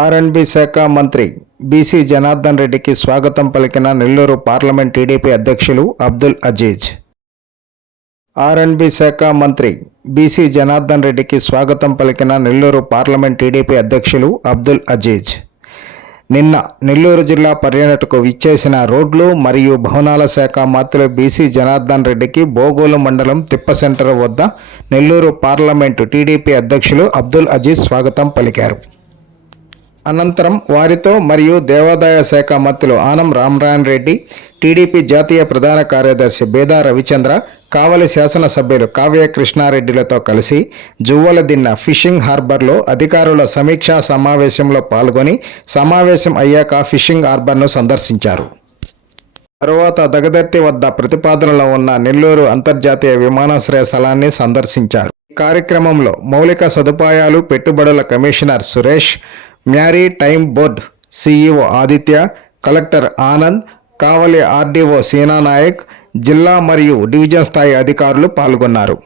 ఆర్ఎండ్బి శాఖ మంత్రి బీసీ జనార్దన్ రెడ్డికి స్వాగతం పలికిన నెల్లూరు పార్లమెంట్ టీడీపీ అధ్యక్షులు అబ్దుల్ అజీజ్. ఆర్ఎండ్బి శాఖ మంత్రి బీసీ జనార్దన్ రెడ్డికి స్వాగతం పలికిన నెల్లూరు పార్లమెంట్ టీడీపీ అధ్యక్షులు అబ్దుల్ అజీజ్ నిన్న నెల్లూరు జిల్లా పర్యటనకు విచ్చేసిన రోడ్లు మరియు భవనాల శాఖ మంత్రి బీసీ జనార్దన్ రెడ్డికి బోగోలు మండలం తిప్ప సెంటర్ వద్ద నెల్లూరు పార్లమెంటు టీడీపీ అధ్యక్షులు అబ్దుల్ అజీజ్ స్వాగతం పలికారు. అనంతరం వారితో మరియు దేవాదాయ శాఖ మంత్రులు ఆనం రామనారాయణ రెడ్డి, టీడీపీ జాతీయ ప్రధాన కార్యదర్శి బేదా రవిచంద్ర, కావలి శాసనసభ్యులు కావ్య కృష్ణారెడ్డిలతో కలిసి జువ్వలదిన్న ఫిషింగ్ హార్బర్లో అధికారుల సమీక్షా సమావేశంలో పాల్గొని సమావేశం అయ్యాక ఫిషింగ్ హార్బర్ను సందర్శించారు. తరువాత దగదర్తి వద్ద ప్రతిపాదనలో ఉన్న నెల్లూరు అంతర్జాతీయ విమానాశ్రయ స్థలాన్ని సందర్శించారు. ఈ కార్యక్రమంలో మౌలిక సదుపాయాలు పెట్టుబడుల commissioner Suresh, maritime board CEO Aditya, collector Anand, Kavali RDO Seena Nayak, జిల్లా మరియు డివిజన్ స్థాయి అధికారులు పాల్గొన్నారు.